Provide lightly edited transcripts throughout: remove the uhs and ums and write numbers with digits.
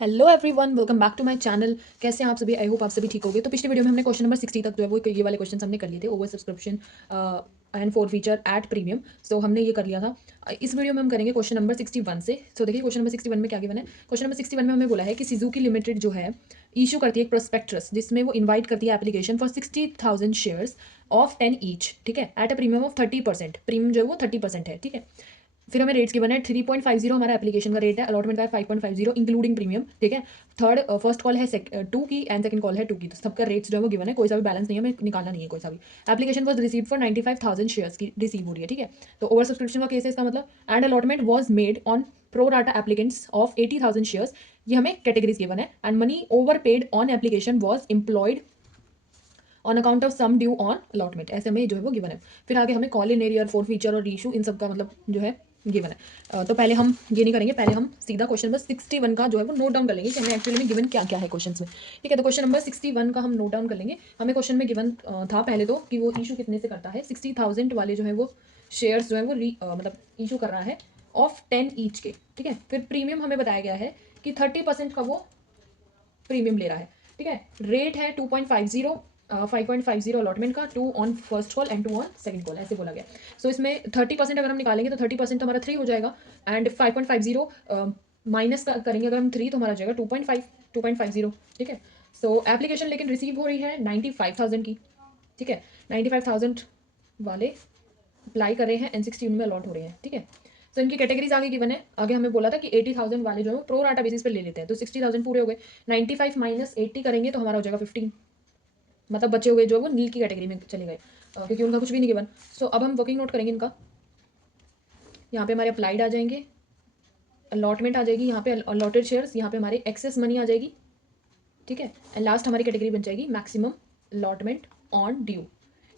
Hello everyone, welcome back to my channel. कैसे हैं आप सभी? आई होप आप सभी ठीक होंगे। तो पिछली वीडियो में हमने क्वेश्चन नंबर 60 तक जो है वो ये वाले क्वेश्चन हमने कर लिए थे, over subscription and forfeiture at premium. So हमने ये कर लिया था। इस वीडियो में हम करेंगे क्वेश्चन नंबर 61 से। सो देखिए क्वेश्चन नंबर 61 में क्या गिवन है। क्वेश्चन नंबर 61 में हमें बोला है कि सुजुकी लिमिटेड जो है इशू करती है एक प्रोस्पेक्टस जिसमें वो इन्वाइट करती है application for 60,000 shares of 10 each, ठीक है, at a premium of 30%। Premium जो है वो 30% है, ठीक है। फिर हमें रेट्स गिवन है 3.50 हमारा एप्लीकेशन का रेट है, अलॉटमेंट का है 5.50 इंक्लूडिंग प्रीमियम, ठीक है। थर्ड फर्स्ट कॉल है 2 की एंड सेकंड कॉल है 2 की। तो सबका रेट्स जो है वो गिवन है, कोई सा भी बैलेंस नहीं है, हमें निकालना नहीं है कोई सा भी। Application was receive for 95,000 shares की रिसीव हो रही है, ठीक है। तो ओवर सब्सक्रिप्शन का केस है इसका मतलब। And allotment was made on pro rata applicants of 80,000 shares. ये हमें कैटेगरीज गिवन है। And money overpaid on application was employed on account of sum due on allotment, ऐसे में जो है वो गिवन है। फिर आगे हमें call in arrear for feature और इशू इन सब का मतलब जो है गिवन है। तो पहले हम ये नहीं करेंगे, पहले हम सीधा क्वेश्चन नंबर 61 का जो है वो नोट डाउन कर लेंगे कि हमें एक्चुअली में गिवन क्या क्या है क्वेश्चन में, ठीक है। तो क्वेश्चन नंबर 61 का हम नोट डाउन कर लेंगे। हमें क्वेश्चन में गिवन था पहले तो कि वो इशू कितने से करता है, 60,000 वाले जो है वो शेयर्स जो है वो मतलब इशू कर रहा है ऑफ 10 ईच के, ठीक है। फिर प्रीमियम हमें बताया गया है कि 30% का वो प्रीमियम ले रहा है, ठीक है। रेट है 2.50, 5.50 अलॉटमेंट का, 2 on first call and 2 on second call, ऐसे बोला गया। सो इसमें 30% अगर हम निकालेंगे तो 30% तो हमारा 3 हो जाएगा। एंड 5.50 माइनस करेंगे अगर हम 3 तो हमारा हो जाएगा 2.5, 2.50, ठीक है। सो एप्लीकेशन लेकिन रिसीव हो रही है 95,000 की, ठीक है। 95,000 वाले अप्लाई कर रहे हैं N60 उनमें अलॉट हो रहे हैं, ठीक है। तो इनकी कैटेगरीज आगे गिवन है। आगे हमें बोला था कि 80,000 वाले जो है प्रो राटा बेसिस पे ले लेते हैं, तो 60,000 पूरे हो गए। 95 माइनस 80 करेंगे तो हमारा हो जाएगा 15, मतलब बचे हुए जो है वो नील की कैटेगरी में चले गए, क्योंकि उनका कुछ भी नहीं गिवन। सो अब हम वर्किंग नोट करेंगे इनका। यहाँ पे हमारे अप्लाइड आ जाएंगे, अलॉटमेंट आ जाएगी, यहाँ पे अलॉटेड शेयर्स, यहाँ पे हमारे एक्सेस मनी आ जाएगी, ठीक है। एंड लास्ट हमारी कैटेगरी बन जाएगी मैक्सिमम अलॉटमेंट ऑन ड्यू,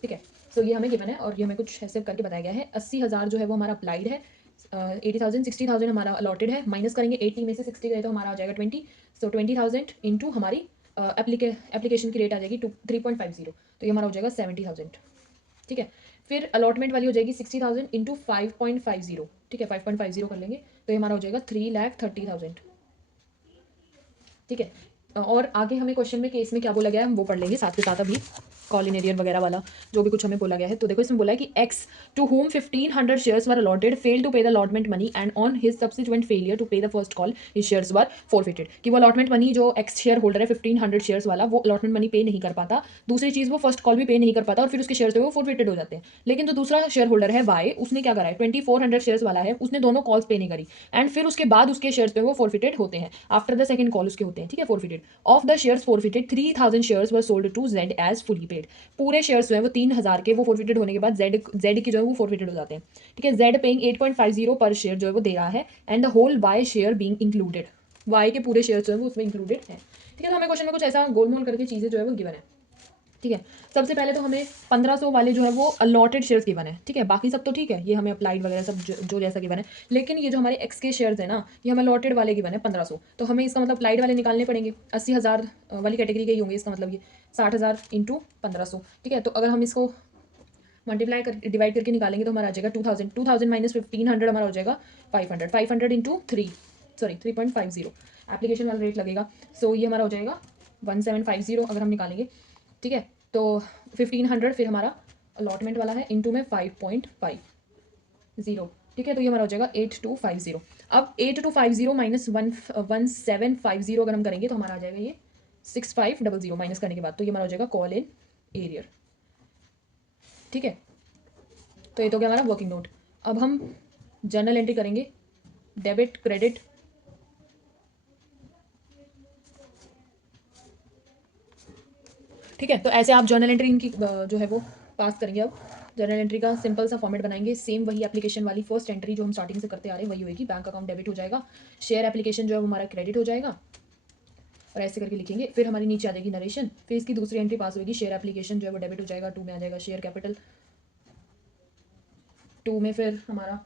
ठीक है। सो ये हमें गिवन है और ये हमें कुछ ऐसे करके बताया गया है। 80,000 जो है वो हमारा अप्लाइड है, 80,000, 60,000 हमारा अलॉटेड है, माइनस करेंगे 80 में से 60 गए तो हमारा आ जाएगा 20। सो 20,000 इंटू हमारी एप्लीकेशन की रेट आ जाएगी 3.50, तो ये हमारा हो जाएगा 70,000, ठीक है। फिर अलॉटमेंट वाली हो जाएगी 60,000 इंटू 5.50, ठीक है, 5.50 कर लेंगे तो ये हमारा हो जाएगा 3,30,000, ठीक है। और आगे हमें क्वेश्चन में केस में क्या बोला गया है हम वो पढ़ लेंगे साथ के साथ अभी, कॉल इन एरियर वगैरह वाला जो भी कुछ हमें बोला गया है। तो देखो इसमें बोला है कि X to whom 1500 shares were allotted failed to pay the allotment money and on his subsequent failure to pay the first call his shares were forfeited. कि वो अलॉटमेंट मनी जो एक्स शेयर होल्डर है 1500 shares वाला, वो allotment money पे नहीं कर पाता। दूसरी चीज़ वो फर्स्ट कॉल भी पे नहीं कर पाता और फिर उसके शेयर्स जो है वो फॉरफिटेड हो जाते हैं। लेकिन जो दूसरा शेयर होल्डर है वाई, उसने क्या करा है, 2400 शेयर्स वाला है, उसने दोनों कॉल्स पे नहीं करी एंड फिर उसके बाद उसके शेयर्स पे वो फॉरफिटेड होते हैं, आफ्टर द सेकंड कॉल उसके होते हैं, ठीक है, forfeited. Of the shares forfeited 3,000 shares were sold to Z as fully paid. पूरे शेयर्स जो है वो 3,000 के वो फॉरफिटेड होने के बाद जेड की जो है वो फॉरफिटेड हो जाते हैं, ठीक है। जेड पेइंग 8.50 पर शेयर जो है वो दे रहा है and the whole Y share being included, Y के पूरे शेयर जो है वो उसमें इंक्लूडेड है, ठीक है। तो हमें क्वेश्चन में कुछ ऐसा गोलमोल करके चीज़ें जो है वो गिवन है, ठीक है। सबसे पहले तो हमें 1500 वाले जो है वो अलॉटेड शेयर्स गिवन है, ठीक है। बाकी सब तो ठीक है, ये हमें अप्लाइड वगैरह सब जो जैसा गिवन है। लेकिन ये जो हमारे एक्स के शेयर्स है ना, ये हमें अलॉटेड वाले गिवन है 1500, तो हमें इसका मतलब अप्लाइड वाले निकालने पड़ेंगे। 80,000 वाली कैटेगरी के ही होंगे, इसका मतलब ये 60,000 इंटू 1500, ठीक है। तो अगर हम इसको मल्टीप्लाई कर डिवाइड करके निकालेंगे तो हमारा आ जाएगा 2,000, 2,000 माइनस 1,500 हमारा हो जाएगा 500, 500 इंटू 3.50 एप्लीकेशन वाला रेट लगेगा। सो ये हमारा हो जाएगा 1750 अगर हम निकालेंगे, ठीक है। तो 1,500 फिर हमारा अलॉटमेंट वाला है इंटू में 5.50, ठीक है। तो ये हमारा हो जाएगा 8,250। अब 8,250 माइनस 1,1750 अगर हम करेंगे तो हमारा आ जाएगा ये 6,500 माइनस करने के बाद, तो ये हमारा हो जाएगा कॉल इन एरियर, ठीक है। तो ये तो क्या हमारा वर्किंग नोट। अब हम जर्नल एंट्री करेंगे, डेबिट क्रेडिट, ठीक है। तो ऐसे आप जर्नल एंट्री इनकी जो है वो पास करेंगे। अब जर्नल एंट्री का सिंपल सा फॉर्मेट बनाएंगे, सेम वही एप्लीकेशन वाली फर्स्ट एंट्री जो हम स्टार्टिंग से करते आ रहे हैं वही होगी। बैंक अकाउंट डेबिट हो जाएगा, शेयर एप्लीकेशन जो है वो हमारा क्रेडिट हो जाएगा, और ऐसे करके लिखेंगे। फिर हमारी नीचे आ जाएगी नरेशन, फिर इसकी दूसरी एंट्री पास होगी, शेयर एप्लीकेशन जो है वो डेबिट हो जाएगा, 2 में आ जाएगा शेयर कैपिटल, 2 में फिर हमारा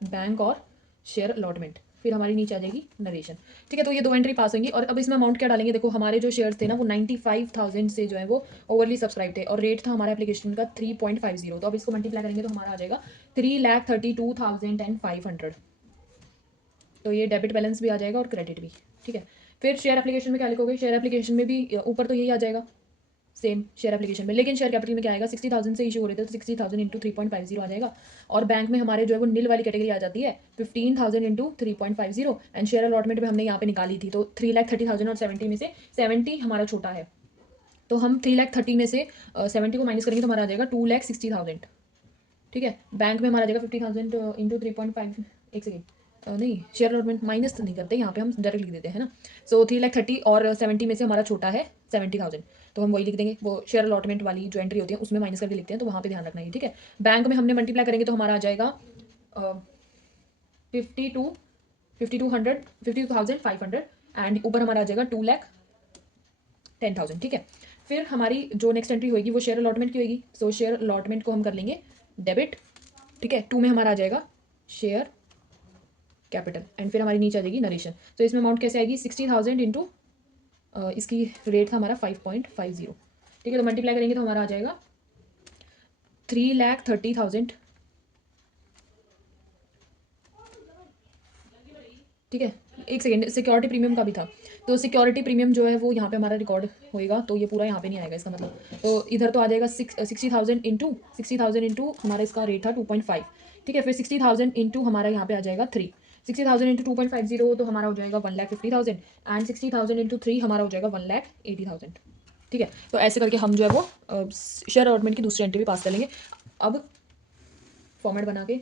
बैंक और शेयर अलॉटमेंट, फिर हमारी नीचे आ जाएगी नरेशन। ठीक है, तो ये 2 एंट्री पास होंगी। और अब इसमें अमाउंट क्या डालेंगे, देखो हमारे जो शेयर्स थे ना वो 95,000 से जो है वो ओवरली सब्सक्राइब थे और रेट था हमारा एप्लीकेशन का 3.50। तो अब इसको मल्टीप्लाई करेंगे तो हमारा आ जाएगा 3,32,500। तो ये डेबिट बैलेंस भी आ जाएगा और क्रेडिट भी। ठीक है, फिर शेयर एप्लीकेशन में क्या लिखोगे, शेयर एप्लीकेशन में भी ऊपर तो यही आ जाएगा सेम शेयर एप्लीकेशन में, लेकिन शेयर कैपिटल में क्या आएगा, 60,000 से इशू हो रहे थे तो 60,000 इंटू 3.50 आ जाएगा। और बैंक में हमारे जो है वो नील वाली कैटेगरी आ जाती है 15,000 इंटू 3.50। एंड शेयर अलॉटमेंट में हमने यहाँ पे निकाली थी तो 3,30,000 और 70 में से 70 हमारा छोटा है, तो हम 3,30,000 में से 70 को माइनस करेंगे तो हमारा आ जाएगा 2,60,000। ठीक है, बैंक में हमारा आ जाएगा 50,000 इंटू 3.5। एक सेकेंड, नहीं शेयर अलॉटमेंट माइनस तो नहीं करते यहाँ पे, हम डायरेक्ट लिख देते हैं ना। सो 3,30,000 और 70 में से हमारा छोटा है 70,000, तो हम वही लिख देंगे, वो शेयर अलॉटमेंट वाली जो एंट्री होती है उसमें माइनस करके लिखते हैं, तो वहाँ पे ध्यान रखना है। ठीक है, बैंक में हमने मल्टीप्लाई करेंगे तो हमारा आ जाएगा 52,500 एंड ऊपर हमारा आ जाएगा 2,10,000। ठीक है, फिर हमारी जो नेक्स्ट एंट्री होगी वो शेयर अलॉटमेंट की होगी। सो शेयर अलॉटमेंट को हम कर लेंगे डेबिट। ठीक है, 2 में हमारा आ जाएगा शेयर कैपिटल एंड फिर हमारी नीचे आ जाएगी नरेशन। तो इसमें अमाउंट कैसे आएगी, 60,000 इंटू इसकी रेट था हमारा 5.50। ठीक है, तो मल्टीप्लाई करेंगे तो हमारा आ जाएगा 3,30,000। ठीक है, एक सेकेंड, सिक्योरिटी प्रीमियम का भी था, तो सिक्योरिटी प्रीमियम जो है वो यहाँ पे हमारा रिकॉर्ड होएगा, तो ये पूरा यहाँ पे नहीं आएगा इसका मतलब। तो इधर तो आ जाएगा 60,000 इंटू हमारा इसका रेट था 2.5। ठीक है, फिर 60,000 इंटू हमारा यहाँ पे आ जाएगा 3। 60,000 इंटू 2.50 तो हमारा हो जाएगा 1,50,000 एंड 60,000 इंटू 3 हमारा हो जाएगा 1,80,000। ठीक है, तो ऐसे करके हम जो है वो शेयर अलॉटमेंट की दूसरी एंट्री भी पास कर लेंगे। अब फॉर्मेट बना के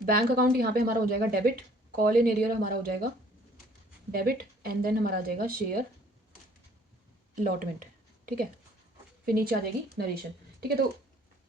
बैंक अकाउंट यहाँ पे हमारा हो जाएगा डेबिट, कॉल इन एरियर हमारा हो जाएगा डेबिट एंड देन हमारा आ जाएगा शेयर अलॉटमेंट। ठीक है, फिर नीचे आ जाएगी नरेशन। ठीक है, तो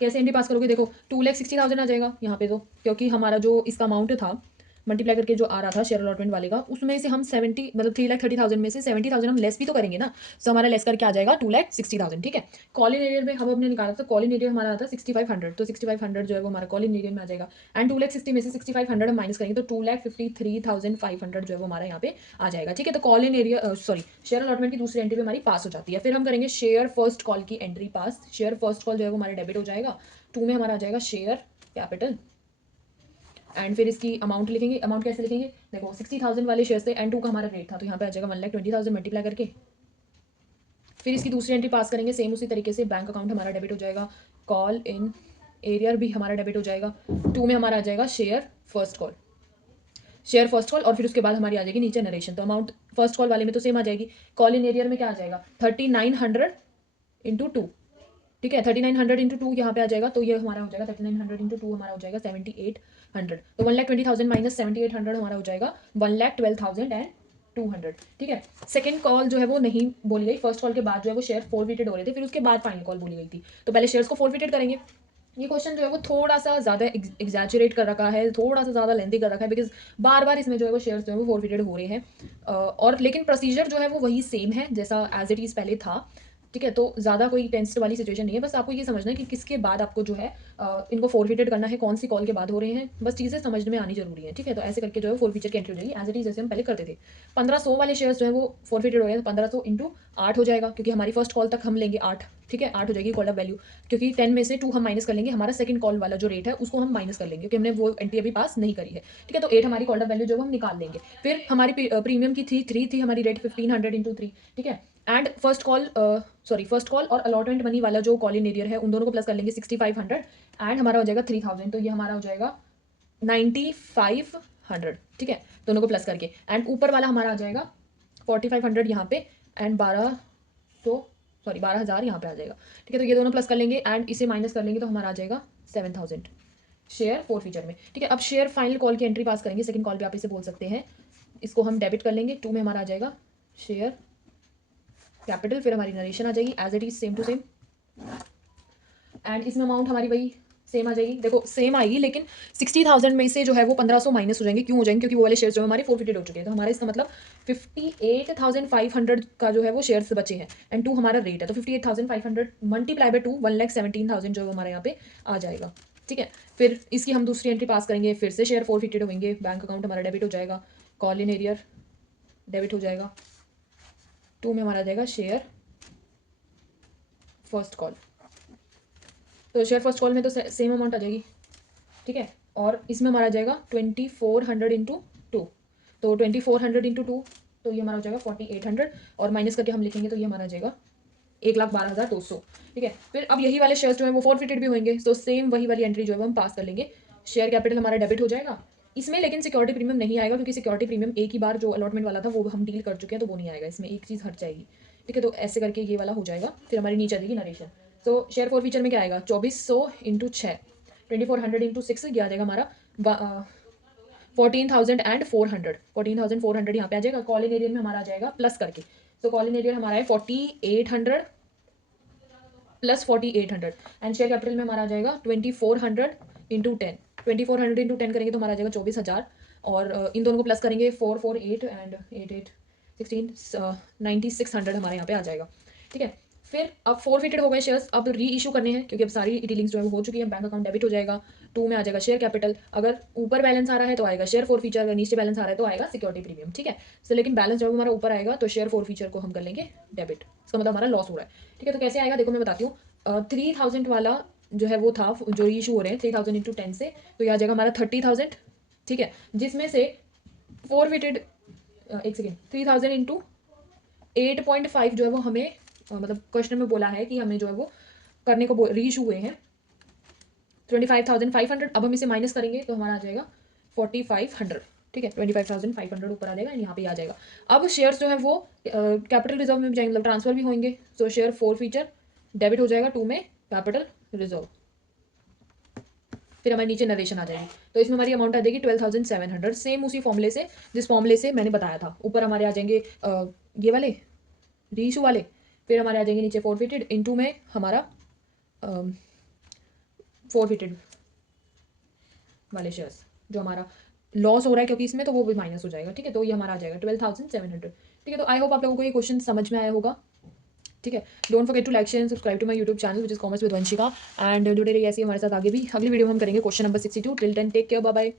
कैसे एंट्री पास करोगे, देखो 2,60,000 आ जाएगा यहाँ पे, तो क्योंकि हमारा जो इसका अमाउंट था मल्टीप्लाई करके जो आ रहा था शेयर अलॉटमेंट वाले का, उसमें से हम 70 मतलब 3,30,000 में से 70,000 हम लेस भी तो करेंगे ना, तो हमारा लेस करके आ जाएगा 2,60,000। ठीक है, कॉल इन एरियर में हम अपने निकाला था, कॉल इन एरियर हमारा आता 6,500, तो 6,500 जो है वो हमारा कॉल इन एरियर में आ जाएगा एंड 2,60,000 में से 6,500 हम माइनस करेंगे तो 2,53,500 जो है वो हमारा यहाँ पे आ जाएगा। ठीक है, तो call in area sorry share allotment की दूसरी एंट्री भी हमारी पास हो जाती है। फिर हम करेंगे शेयर फर्स्ट कॉल की एंट्री पास। शेयर फर्स्ट कॉल जो है वो हमारा डेबिट हो जाएगा, 2 में हमारा आ जाएगा शेयर कैपिटल एंड फिर इसकी अमाउंट लिखेंगे। अमाउंट कैसे लिखेंगे, देखो 60,000 वाले शेयर थे एंड 2 का हमारा रेट था, तो यहाँ पे आ जाएगा 1,20,000 मल्टीप्लाई करके। फिर इसकी दूसरी एंट्री पास करेंगे सेम उसी तरीके से, बैंक अकाउंट हमारा डेबिट हो जाएगा, कॉल इन एरियर भी हमारा डेबिट हो जाएगा, 2 में हमारा आ जाएगा शेयर फर्स्ट कॉल और फिर उसके बाद हमारी आ जाएगी नीचे नरेशन। तो अमाउंट फर्स्ट कॉल वाले में तो सेम आ जाएगी, कॉल इन एरियर में क्या आ जाएगा 3,900 इंटू 2। ठीक है, 3,900 इंटू 2 यहाँ पे आ जाएगा, तो ये हमारा हो जाएगा 3,900 इंटू 2 हमारा हो जाएगा 7,800। तो 1,20,000 माइनस 7,800 हमारा हो जाएगा 1,12,200। ठीक है, सेकंड कॉल जो है वो नहीं बोली गई, फर्स्ट कॉल के बाद जो है वो शेयर फोरफिटेड हो रहे थे, फिर उसके बाद फाइनल कॉल बोली गई थी, तो पहले शेयर्स को फोरफिटेड करेंगे। ये क्वेश्चन जो है वो थोड़ा सा ज़्यादा एग्जैचुरेट कर रखा है, थोड़ा सा ज़्यादा लेंथी कर रखा है, बिकॉज बार बार इसमें जो है वो शेयर्स जो है वो फोरफिटेड हो रहे हैं और लेकिन प्रोसीजर जो है वो वही सेम है जैसा एज इट इज़ पहले था। ठीक है, तो ज़्यादा कोई टेंस्ड वाली सिचुएशन नहीं है, बस आपको ये समझना है कि किसके बाद आपको जो है इनको फोरफिटेड करना है, कौन सी कॉल के बाद हो रहे हैं, बस चीज़ें समझ में आनी जरूरी है। ठीक है, तो ऐसे करके जो है फोरफिचर की एंट्री हो जाएगी एज इट इज जैसे हम पहले करते थे। 1,500 वाले शेयर्स जो है वो फोरफिटेड हो रहे हैं, तो 1,500 इंटू 8 हो जाएगा, क्योंकि हमारी फर्स्ट कॉल तक हम लेंगे 8। ठीक है, 8 हो जाएगी कॉल ऑफ वैल्यू, क्योंकि 10 में से 2 हम माइनस कर लेंगे, हमारा सेकंड कॉल वाला जो रेट है उसको हम माइनस कर लेंगे, क्योंकि हमने वो एंट्री अभी पास नहीं करी है। ठीक है, तो 8 हमारी कॉल ऑफ वैल्यू जो हम निकाल लेंगे। फिर हमारी प्रीमियम की थी 3 थी हमारी रेट 1,500 इंटू 3। ठीक है, एंड फर्स्ट कॉल और अलॉटमेंट मनी वाला जो कॉल इन एरियर है उन दोनों को प्लस कर लेंगे 6,500 एंड हमारा हो जाएगा 3,000, तो ये हमारा हो जाएगा 9,500। ठीक है, दोनों को प्लस करके एंड ऊपर वाला हमारा आ जाएगा 4,500 यहाँ पे एंड 12,000 यहाँ पे आ जाएगा। ठीक है, तो ये दोनों प्लस कर लेंगे एंड इसे माइनस कर लेंगे तो हमारा आ जाएगा 7,000 शेयर फोरफिचर में। ठीक है, अब शेयर फाइनल कॉल की एंट्री पास करेंगे, सेकंड कॉल पे आप इसे बोल सकते हैं, इसको हम डेबिट कर लेंगे, 2 में हमारा आ जाएगा शेयर कैपिटल, फिर हमारी नरेशन आ जाएगी as it is same to same and इसमें अमाउंट हमारी वही सेम आ जाएगी, देखो सेम आएगी, लेकिन 60,000 में से जो है वो 1500 माइनस हो जाएंगे। क्यों हो जाएंगे? क्योंकि वो वाले शेयर्स जो हमारे फोरफिटेड हो चुके हैं। तो हमारा इसका मतलब 58,500 का जो है वो शेयर्स बचे हैं, एंड 2 हमारा रेट है, तो 58,500 मल्टीप्लाई बाय 2 1,17,000 जो हमारे यहाँ पे आ जाएगा। ठीक है, फिर इसकी हम दूसरी एंट्री पास करेंगे, फिर से शेयर फोरफिटेड होंगे, बैंक अकाउंट हमारा डेबिट हो जाएगा, कॉल इन एरियर डेबिट हो जाएगा, 2 में हमारा आ जाएगा शेयर फर्स्ट कॉल। तो शेयर फर्स्ट कॉल में तो सेम अमाउंट आ जाएगी। ठीक है, और इसमें हमारा आ जाएगा 2400 इंटू 2, तो 2400 इंटू 2, तो ये हमारा हो जाएगा 4800, और माइनस करके हम लिखेंगे तो ये हमारा आ जाएगा 1,12,200। ठीक है, फिर अब यही वाले शेयर्स जो है वो फोरफिटेड भी होंगे, तो सेम वही वाली एंट्री जो है वो हम पास कर लेंगे। शेयर कैपिटल हमारा डेबिट हो जाएगा, इसमें लेकिन सिक्योरिटी प्रीमियम नहीं आएगा, क्योंकि सिक्योरिटी प्रीमियम एक ही बार जो अलॉटमेंट वाला था वो हम डील कर चुके हैं, तो वो नहीं आएगा, इसमें एक चीज़ हट जाएगी। ठीक है, तो ऐसे करके ये वाला हो जाएगा। फिर हमारी नीचे आ जाएगी नरेशन। तो शेयर फोर फीचर में क्या आएगा? 2400 इंटू 6, 2400 इंटू 6, ये आ जाएगा हमारा 14,400, 14,400 यहाँ पे आ जाएगा। कॉल इन एरियर में हमारा आ जाएगा प्लस करके, तो कॉल इन एरियर हमारा है 4800 प्लस 4800, एंड शेयर कैपिटल में हमारा आ जाएगा 2400 इंटू 10, 2400 इंटू 10 करेंगे तो हमारा आ जाएगा 24,000, और इन दोनों को प्लस करेंगे 448 एंड 88 16 9600 हमारे यहाँ पे आ जाएगा। ठीक है, फिर अब फोरफिटेड हो गए शेयर्स, अब री इशू करने हैं, क्योंकि अब सारी डीलिंग्स जो है वो हो चुकी है। बैंक अकाउंट डेबिट हो जाएगा, 2 में आ जाएगा शेयर कैपिटल, अगर ऊपर बैलेंस आ रहा है तो आएगा शेयर फोर फीचर, अगर नीचे बैलेंस आ रहा है तो आएगा सिक्योरिटी प्रीमियम। ठीक है, तो लेकिन बैलेंस जब हमारा ऊपर आएगा तो शेयर फोर फीचर को हम कर लेंगे डेबिट, इसका मतलब हमारा लॉस हो रहा है। ठीक है, तो कैसे आएगा देखो मैं बताती हूँ। 3000 वाला जो है वो था, जो री इशू हो रहे हैं 3000 इंटू 10 से, तो ये आ जाएगा हमारा 30,000। ठीक है, जिसमें से फोरफिटेड, एक सेकेंड, 3000 इंटू 8.5 जो है वो हमें मतलब क्वेश्चन में बोला है कि हमें जो है वो करने को री इशू हुए हैं 25,500। अब हम इसे माइनस करेंगे तो हमारा आ जाएगा 4,500। ठीक है, 25,500 ऊपर आ जाएगा, यहाँ पे आ जाएगा। अब शेयर्स जो है वो कैपिटल रिजर्व में भी जाएंगे, मतलब ट्रांसफर भी होंगे, तो शेयर फोर फीचर डेबिट हो जाएगा 2 में कैपिटल रिजर्व, फिर हमारे नीचे नरेशन आ जाएगी। तो इसमें हमारी अमाउंट आ जाएगी 12,700, सेम उसी फॉर्मूले से जिस फॉर्मूले से मैंने बताया था। ऊपर हमारे आ जाएंगे ये वाले री इशू वाले, फिर हमारे आ जाएंगे नीचे फोरफिटेड, इनटू में हमारा फोरफिटेड वाले शेयर्स जो हमारा लॉस हो रहा है क्योंकि इसमें, तो वो भी माइनस हो जाएगा। ठीक है, तो ये हमारा आ जाएगा 12,700। ठीक है, तो आई होप आप लोगों को ये क्वेश्चन समझ में आया होगा। ठीक है, don't forget to like share and subscribe to my YouTube channel which is commerce with Vanshika, and जुड़े रहिए ऐसे ही हमारे साथ। आगे भी अगली वीडियो में हम करेंगे question number 62। Till then take care, bye bye.